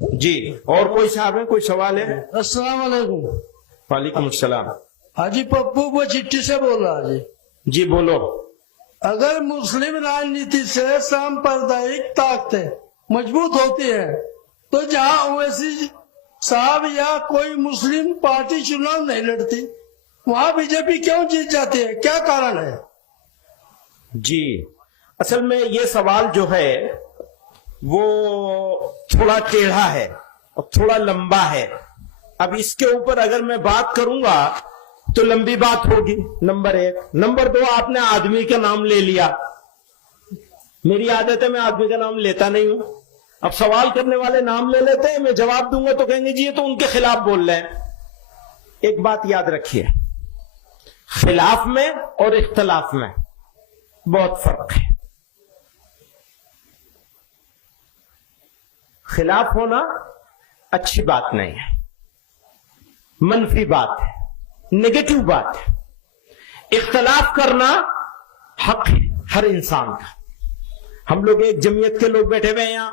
جی اور کوئی صاحب ہے، کوئی سوال ہے؟ السلام علیکم. وعلیکم السلام. حاجی پپو وہ چٹھی سے بول رہا جی. جی بولو. اگر مسلم راجنیتی سے سامپردائک طاقتیں مضبوط ہوتی ہے تو جہاں اویسی صاحب یا کوئی مسلم پارٹی چناؤ نہیں لڑتی وہاں بی جے پی کیوں جیت جاتی ہے؟ کیا کارن ہے؟ جی اصل میں یہ سوال جو ہے وہ تھوڑا ٹیڑھا ہے اور تھوڑا لمبا ہے. اب اس کے اوپر اگر میں بات کروں گا تو لمبی بات ہوگی، نمبر ایک. نمبر دو، آپ نے آدمی کا نام لے لیا. میری عادت ہے میں آدمی کا نام لیتا نہیں ہوں. اب سوال کرنے والے نام لے لیتے ہیں، میں جواب دوں گا تو کہیں گے جی یہ تو ان کے خلاف بول رہے ہیں. ایک بات یاد رکھیے، خلاف میں اور اختلاف میں بہت فرق ہے. خلاف ہونا اچھی بات نہیں ہے، منفی بات ہے، نیگیٹو بات ہے. اختلاف کرنا حق ہے ہر انسان کا. ہم لوگ ایک جمعیت کے لوگ بیٹھے ہوئے ہیں یہاں،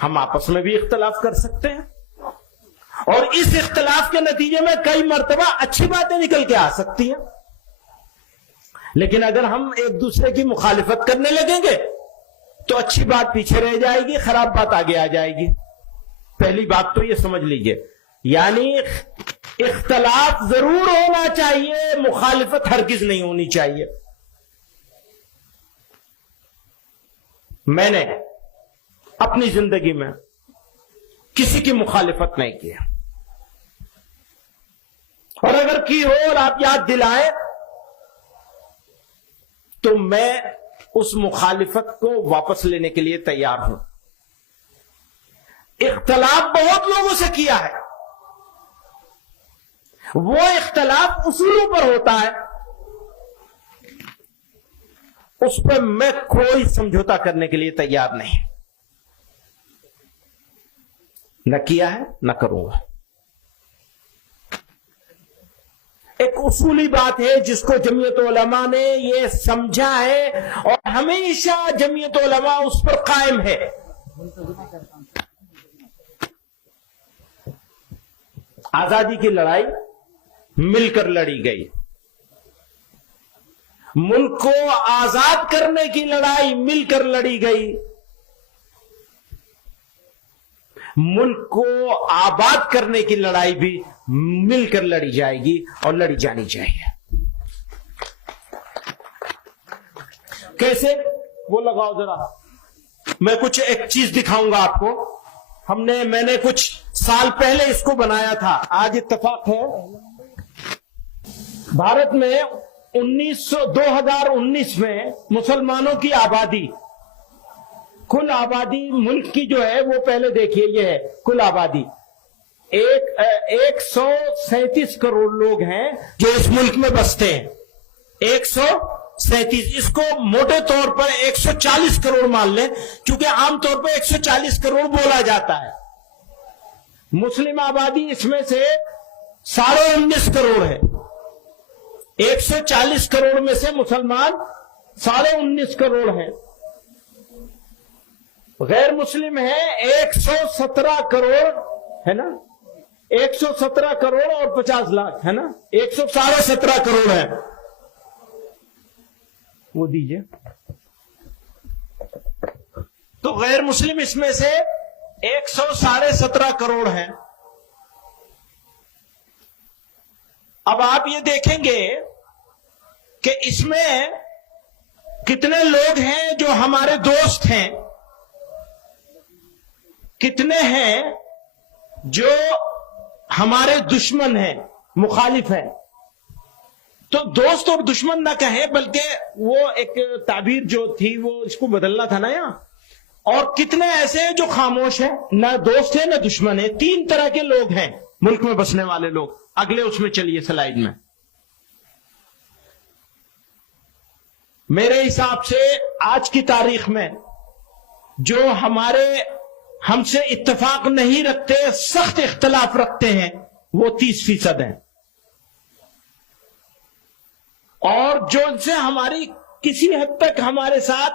ہم آپس میں بھی اختلاف کر سکتے ہیں اور اس اختلاف کے نتیجے میں کئی مرتبہ اچھی باتیں نکل کے آ سکتی ہیں. لیکن اگر ہم ایک دوسرے کی مخالفت کرنے لگیں گے تو اچھی بات پیچھے رہ جائے گی، خراب بات آگے آ جائے گی. پہلی بات تو یہ سمجھ لیجئے، یعنی اختلاف ضرور ہونا چاہیے، مخالفت ہرگز نہیں ہونی چاہیے. میں نے اپنی زندگی میں کسی کی مخالفت نہیں کی، اور اگر کی ہو اور آپ یاد دلائیں تو میں اس مخالفت کو واپس لینے کے لیے تیار ہوں. اختلاف بہت لوگوں سے کیا ہے، وہ اختلاف اصولوں پر ہوتا ہے، اس پہ میں کوئی سمجھوتا کرنے کے لیے تیار نہیں. نہ کیا ہے نہ کروں گا. ایک اصولی بات ہے جس کو جمعیت علماء نے یہ سمجھا ہے اور ہمیشہ جمعیت علماء اس پر قائم ہے. آزادی کی لڑائی مل کر لڑی گئی، ملک کو آزاد کرنے کی لڑائی مل کر لڑی گئی، ملک کو آباد کرنے کی لڑائی بھی مل کر لڑی جائے گی اور لڑی جانی چاہیے. کیسے؟ وہ لگاؤ ذرا، میں کچھ ایک چیز دکھاؤں گا آپ کو. میں نے کچھ سال پہلے اس کو بنایا تھا. آج اتفاق ہے بھارت میں 2019 میں مسلمانوں کی آبادی، کل آبادی ملک کی جو ہے وہ پہلے دیکھیے، یہ ہے کل آبادی 137 کروڑ لوگ ہیں جو اس ملک میں بستے ہیں. 137، اس کو موٹے طور پر 140 کروڑ مان لیں کیونکہ عام طور پر 140 کروڑ بولا جاتا ہے. مسلم آبادی اس میں سے 19.5 کروڑ ہے. 140 کروڑ میں سے مسلمان 19.5 کروڑ ہیں. غیر مسلم ہے 117 کروڑ ہے نا، 117 کروڑ اور 50 لاکھ ہے نا، 117 کروڑ ہے. وہ دیجئے. تو غیر مسلم اس میں سے 117 کروڑ ہیں. اب آپ یہ دیکھیں گے کہ اس میں کتنے لوگ ہیں جو ہمارے دوست ہیں، کتنے ہیں جو ہمارے دشمن ہیں، مخالف ہیں. تو دوست اور دشمن نہ کہیں بلکہ وہ ایک تعبیر جو تھی وہ اس کو بدلنا تھا نا یہاں. اور کتنے ایسے ہیں جو خاموش ہیں، نہ دوست ہیں نہ دشمن ہیں. 3 طرح کے لوگ ہیں ملک میں بسنے والے لوگ. اگلے اس میں چلیے سلائیڈ میں. میرے حساب سے آج کی تاریخ میں جو ہم سے اتفاق نہیں رکھتے، سخت اختلاف رکھتے ہیں، وہ 30% ہیں. اور جو ان سے ہماری کسی حد تک ہمارے ساتھ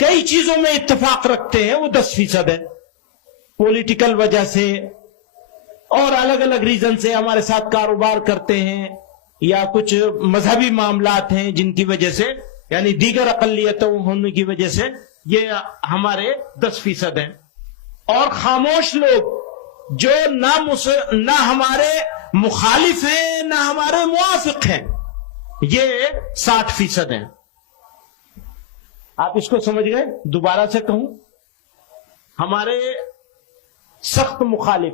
کئی چیزوں میں اتفاق رکھتے ہیں وہ 10% ہے. پولیٹیکل وجہ سے اور الگ الگ ریزن سے ہمارے ساتھ کاروبار کرتے ہیں، یا کچھ مذہبی معاملات ہیں جن کی وجہ سے، یعنی دیگر اقلیتوں ہونے کی وجہ سے یہ ہمارے 10% ہیں. اور خاموش لوگ جو نہ ہمارے مخالف ہیں نہ ہمارے موافق ہیں، یہ 60% ہیں. آپ اس کو سمجھ گئے؟ دوبارہ سے کہوں، ہمارے سخت مخالف.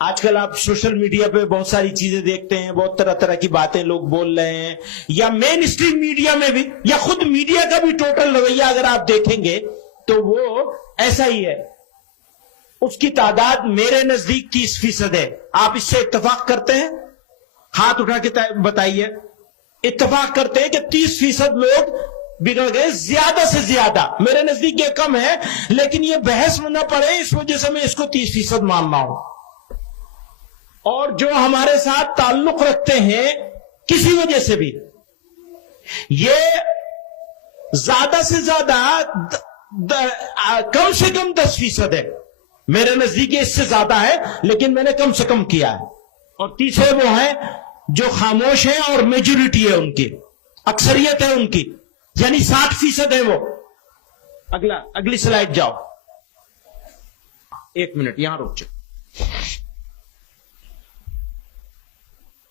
آج کل آپ سوشل میڈیا پہ بہت ساری چیزیں دیکھتے ہیں، بہت طرح طرح کی باتیں لوگ بول رہے ہیں، یا مین اسٹریم میڈیا میں بھی، یا خود میڈیا کا بھی ٹوٹل رویہ اگر آپ دیکھیں گے تو وہ ایسا ہی ہے. اس کی تعداد میرے نزدیک 30% ہے. آپ اس سے اتفاق کرتے ہیں؟ ہاتھ اٹھا کے بتائیے. اتفاق کرتے ہیں کہ 30% لوگ بگڑ گئے. زیادہ سے زیادہ میرے نزدیک یہ کم ہے، لیکن یہ بحث میں نہ پڑے اس وجہ سے میں اس کو 30% مان رہا ہوں. اور جو ہمارے ساتھ تعلق رکھتے ہیں کسی وجہ سے بھی، یہ زیادہ سے زیادہ کم سے کم 10% ہے. میرے نزدیک اس سے زیادہ ہے، لیکن میں نے کم سے کم کیا ہے. اور تیسرے وہ ہیں جو خاموش ہیں اور میجورٹی ہے ان کی، اکثریت ہے ان کی، یعنی 60% ہے وہ. اگلی سلائیڈ جاؤ. 1 منٹ یہاں رک جاؤ.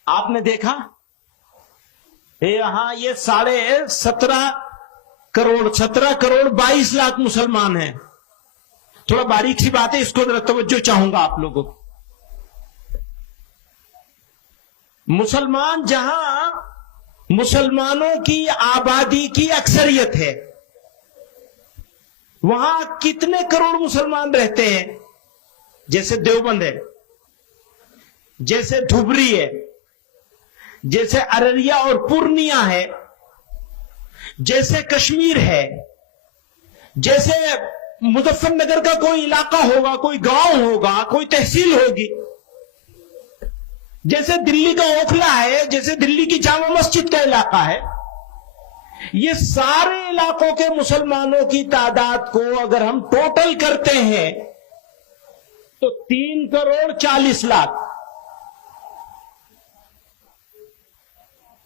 آپ نے دیکھا یہاں یہ 17.5 کروڑ 17 کروڑ 22 لاکھ مسلمان ہیں. تھوڑا باریک سی بات ہے، اس کو ذرا توجہ چاہوں گا آپ لوگوں کو. مسلمان جہاں مسلمانوں کی آبادی کی اکثریت ہے، وہاں کتنے کروڑ مسلمان رہتے ہیں؟ جیسے دیوبند ہے، جیسے دھبری ہے، جیسے ارریا اور پورنیا ہے، جیسے کشمیر ہے، جیسے مظفر نگر کا کوئی علاقہ ہوگا، کوئی گاؤں ہوگا، کوئی تحصیل ہوگی، جیسے دلی کا اوکھلا ہے، جیسے دلی کی جامع مسجد کا علاقہ ہے. یہ سارے علاقوں کے مسلمانوں کی تعداد کو اگر ہم ٹوٹل کرتے ہیں تو 3 کروڑ 40 لاکھ.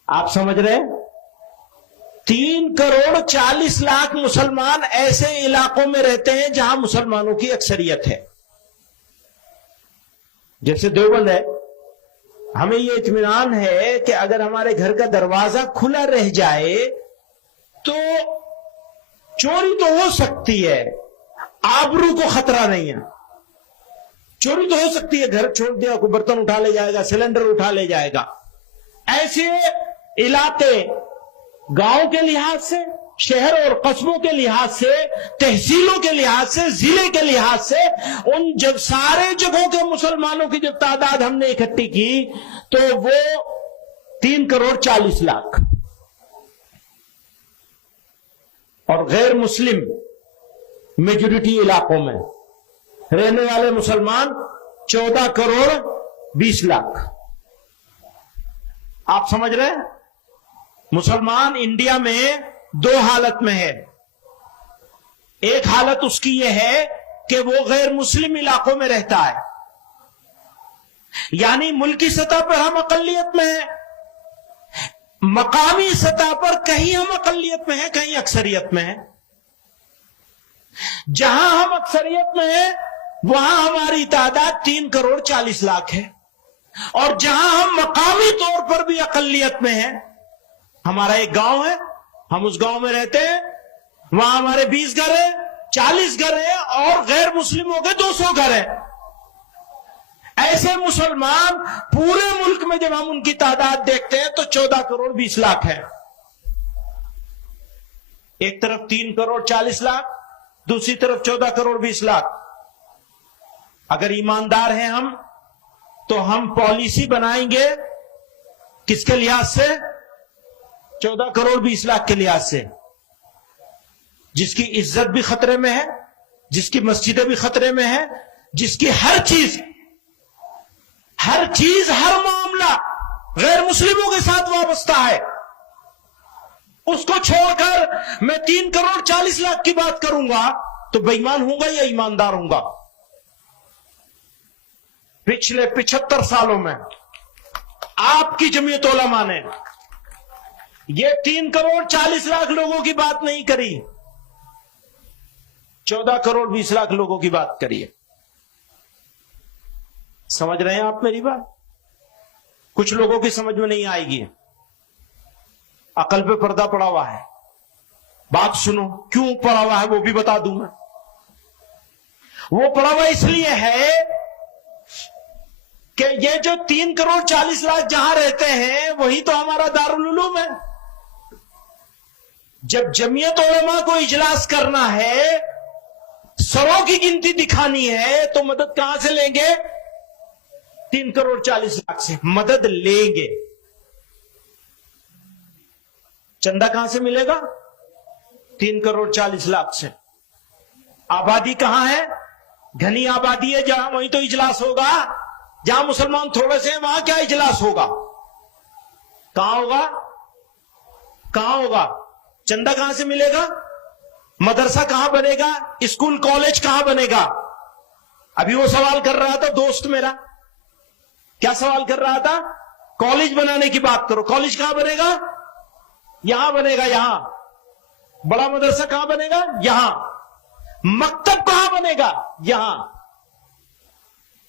آپ سمجھ رہے ہیں؟ 3 کروڑ 40 لاکھ مسلمان ایسے علاقوں میں رہتے ہیں جہاں مسلمانوں کی اکثریت ہے. جیسے دیوبند ہے، ہمیں یہ اطمینان ہے کہ اگر ہمارے گھر کا دروازہ کھلا رہ جائے تو چوری تو ہو سکتی ہے، آبرو کو خطرہ نہیں ہے. چوری تو ہو سکتی ہے، گھر چھوڑ دیا کوئی برتن اٹھا لے جائے گا، سلنڈر اٹھا لے جائے گا. ایسے علاقے گاؤں کے لحاظ سے، شہر اور قصبوں کے لحاظ سے، تحصیلوں کے لحاظ سے، ضلع کے لحاظ سے، ان سارے جگہوں کے مسلمانوں کی جب تعداد ہم نے اکٹھی کی تو وہ 3 کروڑ 40 لاکھ. اور غیر مسلم میجورٹی علاقوں میں رہنے والے مسلمان 14 کروڑ 20 لاکھ. آپ سمجھ رہے ہیں؟ مسلمان انڈیا میں 2 حالت میں ہے. ایک حالت اس کی یہ ہے کہ وہ غیر مسلم علاقوں میں رہتا ہے، یعنی ملکی سطح پر ہم اقلیت میں ہیں، مقامی سطح پر کہیں ہم اقلیت میں ہیں، کہیں اکثریت میں ہیں. جہاں ہم اکثریت میں ہیں وہاں ہماری تعداد 3 کروڑ 40 لاکھ ہے. اور جہاں ہم مقامی طور پر بھی اقلیت میں ہیں، ہمارا ایک گاؤں ہے، ہم اس گاؤں میں رہتے ہیں، وہاں ہمارے 20 گھر ہیں، 40 گھر ہیں، اور غیر مسلموں کے 200 گھر ہیں. ایسے مسلمان پورے ملک میں جب ہم ان کی تعداد دیکھتے ہیں تو 14 کروڑ 20 لاکھ ہے. ایک طرف 3 کروڑ 40 لاکھ، دوسری طرف 14 کروڑ 20 لاکھ. اگر ایماندار ہیں ہم تو ہم پالیسی بنائیں گے کس کے لحاظ سے؟ 14 کروڑ 20 لاکھ کے لحاظ سے، جس کی عزت بھی خطرے میں ہے، جس کی مسجدیں بھی خطرے میں ہیں، جس کی ہر چیز ہر معاملہ غیر مسلموں کے ساتھ وابستہ ہے. اس کو چھوڑ کر میں 3 کروڑ 40 لاکھ کی بات کروں گا تو بے ایمان ہوں گا یا ایماندار ہوں گا؟ पिछले 75 सालों में आपकी जमीयत उलमा ने ये 3 करोड़ 40 लाख लोगों की बात नहीं करी, 14 करोड़ 20 लाख लोगों की बात करिए। समझ रहे हैं आप मेरी बात? कुछ लोगों की समझ में नहीं आएगी, अकल पे पर्दा पड़ा हुआ है। बात सुनो, क्यों पड़ा हुआ है वो भी बता दूं मैं। वो पड़ा हुआ इसलिए है कि ये जो 3 करोड़ 40 लाख जहां रहते हैं वही तो हमारा दारुल उलूम है। जब जमीयत उलमा को इजलास करना है, सरों की गिनती दिखानी है, तो मदद कहां से लेंगे? 3 करोड़ 40 लाख से मदद लेंगे। चंदा कहां से मिलेगा? 3 करोड़ 40 लाख से। आबादी कहां है? घनी आबादी है जहां, वहीं तो इजलास होगा। जहां मुसलमान थोड़े से हैं वहां क्या इजलास होगा? कहां होगा? कहां होगा? चंदा कहां से मिलेगा? मदरसा कहां बनेगा? स्कूल कॉलेज कहां बनेगा? अभी वो सवाल कर रहा था दोस्त मेरा। क्या सवाल कर रहा था? कॉलेज बनाने की बात करो। कॉलेज कहां बनेगा? यहां बनेगा, यहां। बड़ा मदरसा कहां बनेगा? यहां। मकतब कहां बनेगा? यहां।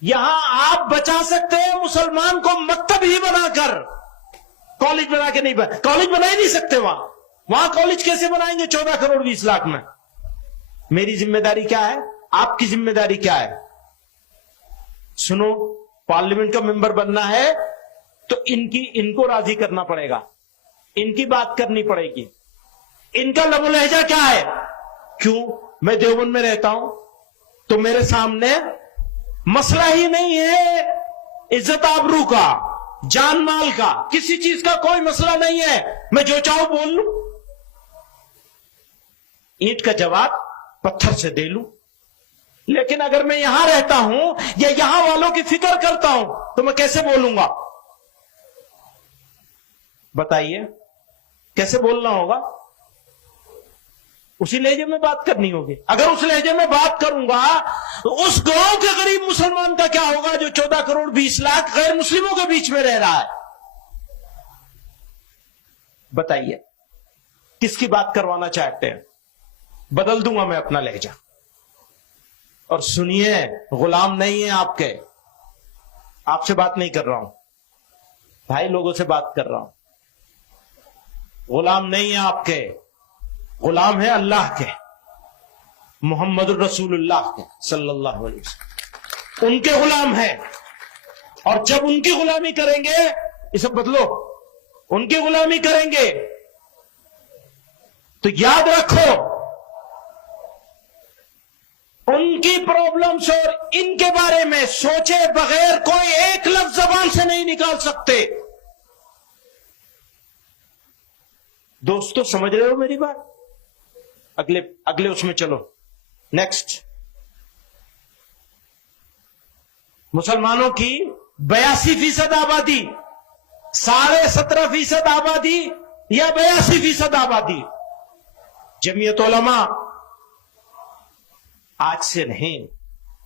यहां आप बचा सकते हैं मुसलमान को मकतब ही बनाकर, कॉलेज बना के नहीं बना। कॉलेज बना ही नहीं सकते वहां कॉलेज कैसे बनाएंगे 14 करोड़ 20 लाख में? मेरी जिम्मेदारी क्या है? आपकी जिम्मेदारी क्या है? सुनो, पार्लियामेंट का मेंबर बनना है तो इनको राजी करना पड़ेगा, इनकी बात करनी पड़ेगी। इनका लबो लहजा क्या है? क्यों? मैं देवबंद में रहता हूं तो मेरे सामने मसला ही नहीं है इज्जत आबरू का, जान माल का, किसी चीज का कोई मसला नहीं है। मैं जो चाहूं बोल लूं, ईंट का जवाब पत्थर से दे लूं। लेकिन अगर मैं यहां रहता हूं या यहां वालों की फिक्र करता हूं तो मैं कैसे बोलूंगा? बताइए, कैसे बोलना होगा? उसी लहजे में बात करनी होगी। अगर उस लहजे में बात करूंगा तो उस गांव के गरीब मुसलमान का क्या होगा जो 14 करोड़ 20 लाख गैर मुस्लिमों के बीच में रह रहा है? बताइए, किसकी बात करवाना चाहते हैं? बदल दूंगा मैं अपना लहजा। और सुनिए, गुलाम नहीं है आपके, आपसे बात नहीं कर रहा हूं, भाई लोगों से बात कर रहा हूं। गुलाम नहीं है आपके, गुलाम है अल्लाह के, मोहम्मद रसूलुल्लाह के सल्लल्लाहु अलैहि वसल्लम। उनके गुलाम है। और जब उनकी गुलामी करेंगे, इसे बदलो, उनकी गुलामी करेंगे तो याद रखो, उनकी प्रॉब्लम्स और इनके बारे में सोचे बगैर कोई एक लफ्ज जबान से नहीं निकाल सकते। दोस्तों, समझ रहे हो मेरी बात? अगले उसमें चलो। नेक्स्ट, मुसलमानों की 82% आबादी, 17.5% आबादी या 82% आबादी। जमीयत उलमा आज से नहीं,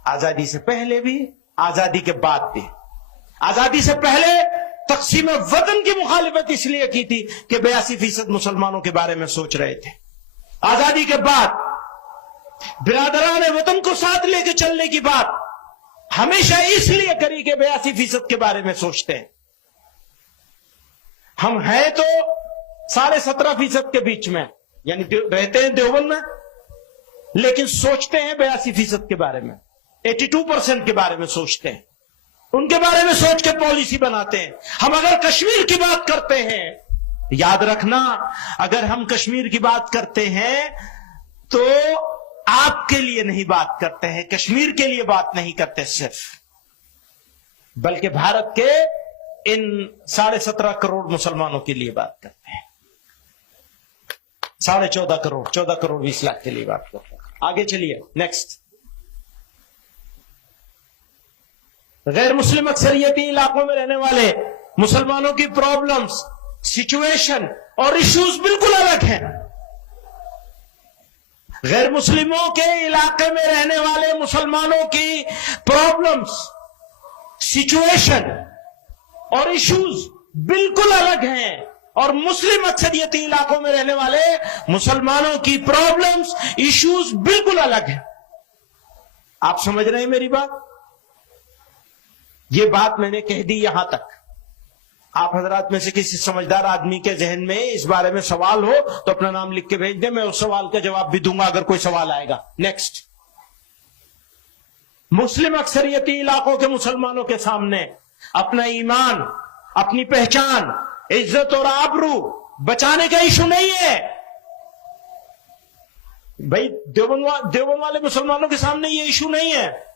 आजादी से पहले भी, आजादी के बाद भी। आजादी से पहले तकसीम वतन की मुखालिफत इसलिए की थी कि 82% मुसलमानों के बारे में सोच रहे थे। आजादी के बाद बिरादरान वतन को साथ लेकर चलने की बात हमेशा इसलिए करी कि 82% के बारे में सोचते हैं। हम हैं तो 17.5% के बीच में, यानी रहते हैं देवबंद में, लेकिन सोचते हैं 82% के बारे में, 82% के बारे में सोचते हैं। उनके बारे में सोच के पॉलिसी बनाते हैं। हम अगर कश्मीर की बात करते हैं, याद रखना, अगर हम कश्मीर की बात करते हैं तो आपके लिए नहीं बात करते हैं, कश्मीर के लिए बात नहीं करते सिर्फ, बल्कि भारत के इन 17.5 करोड़ मुसलमानों के लिए बात करते हैं। 14.5 करोड़, 14 करोड़ 20 लाख के लिए बात करते हैं। आगे चलिए, नेक्स्ट। गैर मुस्लिम अक्सरियती इलाकों में रहने वाले मुसलमानों की प्रॉब्लम्स, सिचुएशन और इश्यूज बिल्कुल अलग हैं। गैर मुस्लिमों के इलाके में रहने वाले मुसलमानों की प्रॉब्लम्स, सिचुएशन और इश्यूज बिल्कुल अलग हैं, और मुस्लिम अक्सरियती इलाकों में रहने वाले मुसलमानों की प्रॉब्लम्स, इश्यूज बिल्कुल अलग हैं। आप समझ रहे हैं मेरी बात? ये बात मैंने कह दी यहां तक। आप हजरात में से किसी समझदार आदमी के जहन में इस बारे में सवाल हो तो अपना नाम लिख के भेज दे, मैं उस सवाल का जवाब भी दूंगा अगर कोई सवाल आएगा। नेक्स्ट, मुस्लिम अक्सरियती इलाकों के मुसलमानों के सामने अपना ईमान, अपनी पहचान, इज्जत और आबरू बचाने का इशू नहीं है। भाई देवबंद वाले मुसलमानों के सामने ये इशू नहीं है,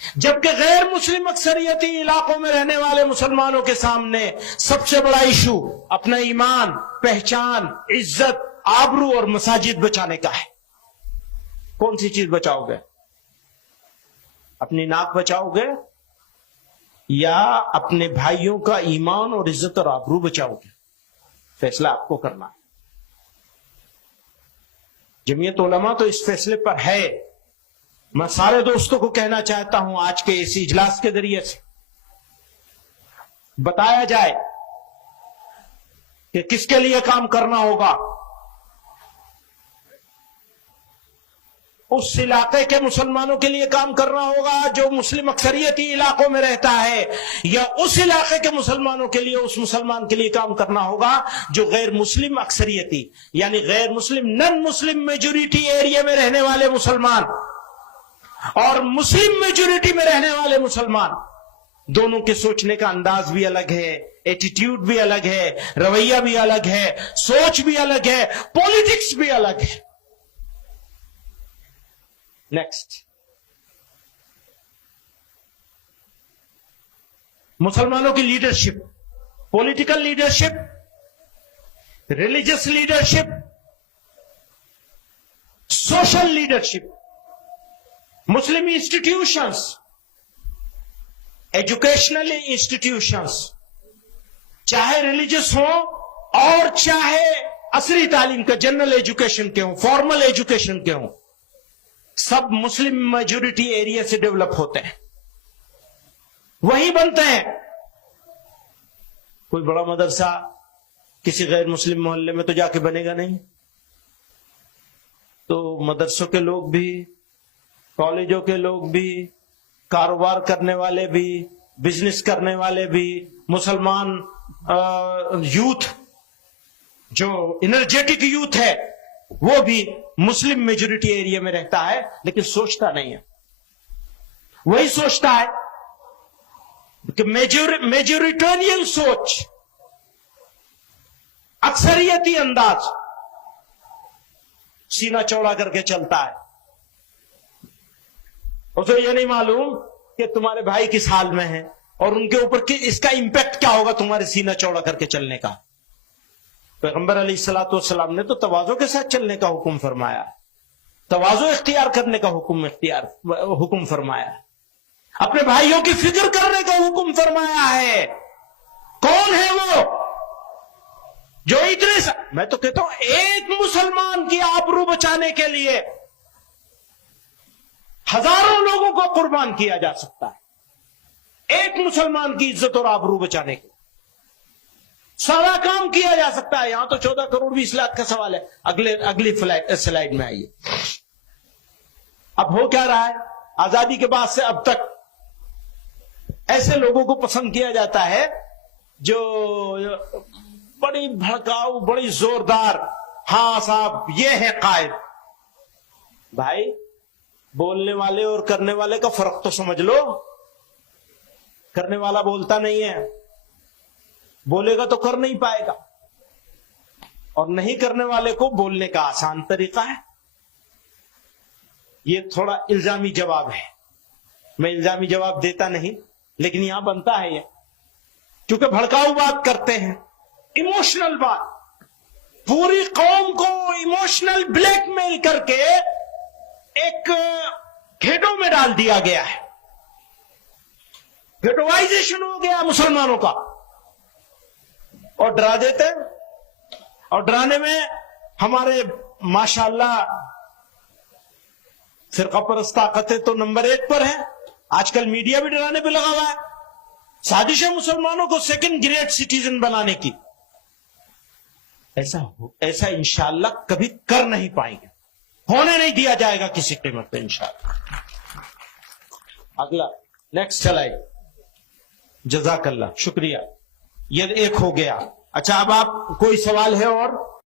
जबकि गैर मुस्लिम अक्सरियती इलाकों में रहने वाले मुसलमानों के सामने सबसे बड़ा इशू अपना ईमान, पहचान, इज्जत, आबरू और मसाजिद बचाने का है। कौन सी चीज बचाओगे? अपनी नाक बचाओगे या अपने भाइयों का ईमान और इज्जत और आबरू बचाओगे? फैसला आपको करना है। जमीयत उलमा तो इस फैसले पर है। मैं सारे दोस्तों को कहना चाहता हूं, आज के इस इजलास के जरिए से बताया जाए कि किसके लिए काम करना होगा। उस इलाके के मुसलमानों के लिए काम करना होगा जो मुस्लिम अक्सरियती इलाकों में रहता है, या उस इलाके के मुसलमानों के लिए, उस मुसलमान के लिए काम करना होगा जो गैर मुस्लिम अक्सरियती यानी गैर मुस्लिम, नॉन मुस्लिम मेजोरिटी एरिया में रहने वाले मुसलमान और मुस्लिम मेजोरिटी में रहने वाले मुसलमान, दोनों के सोचने का अंदाज भी अलग है, एटीट्यूड भी अलग है, रवैया भी अलग है, सोच भी अलग है, पॉलिटिक्स भी अलग है। नेक्स्ट, मुसलमानों की leadership, political leadership, religious leadership, social leadership, Muslim institutions, educational institutions, चाहे रिलीजियस हो और चाहे असली तालीम का जनरल एजुकेशन के हो, फॉर्मल एजुकेशन के हो, सब मुस्लिम मेजोरिटी एरिया से डेवलप होते हैं, वही बनते हैं। कोई बड़ा मदरसा किसी गैर मुस्लिम मोहल्ले में तो जाके बनेगा नहीं। तो मदरसों के लोग भी, कॉलेजों के लोग भी, कारोबार करने वाले भी, बिजनेस करने वाले भी, मुसलमान यूथ जो एनर्जेटिक यूथ है वो भी मुस्लिम मेजोरिटी एरिया में रहता है, लेकिन सोचता नहीं है। वही सोचता है कि मेजोरिटेरियन सोच, अक्सरियती अंदाज, सीना चौड़ा करके चलता है। उसे ये नहीं मालूम कि तुम्हारे भाई किस हाल में है और उनके ऊपर इसका इंपैक्ट क्या होगा तुम्हारे सीना चौड़ा करके चलने का। पैगंबर अलैहिस्सलातु वस्सलाम ने तो तवाज़ो के साथ चलने का हुक्म फरमाया, तवाज़ो इख्तियार करने का हुक्म फरमाया, अपने भाइयों की फिक्र करने का हुक्म फरमाया है। कौन है वो जो इतने, मैं तो कहता हूं एक मुसलमान की आबरू बचाने के लिए हजारों लोगों को कुर्बान किया जा सकता है। एक मुसलमान की इज्जत और आबरू बचाने के सारा काम किया जा सकता है। यहां तो 14 करोड़ 20 लाख का सवाल है। अगली स्लाइड में आइए। अब हो क्या रहा है, आजादी के बाद से अब तक ऐसे लोगों को पसंद किया जाता है जो बड़ी भड़काऊ, बड़ी जोरदार, हां साहब ये है कायद। भाई बोलने वाले और करने वाले का फर्क तो समझ लो। करने वाला बोलता नहीं है, बोलेगा तो कर नहीं पाएगा, और नहीं करने वाले को बोलने का आसान तरीका है। ये थोड़ा इल्जामी जवाब है, मैं इल्जामी जवाब देता नहीं, लेकिन यहां बनता है ये, क्योंकि भड़काऊ बात करते हैं, इमोशनल बात, पूरी कौम को इमोशनल ब्लैकमेल करके एक घेटों में डाल दिया गया है। घेटोवाइजेशन हो गया मुसलमानों का, और डरा देते हैं। और डराने में हमारे माशाअल्लाह फिरका परस्त ताकतें तो नंबर 1 पर है। आजकल मीडिया भी डराने पे लगा हुआ है। साजिश है मुसलमानों को सेकंड ग्रेड सिटीजन बनाने की, ऐसा इंशाअल्लाह कभी कर नहीं पाएंगे, होने नहीं दिया जाएगा किसी कीमत पे इंशाअल्लाह। अगला नेक्स्ट चलाइए। जज़ाकल्लाह, शुक्रिया, ये एक हो गया। अच्छा, अब आप कोई सवाल है और?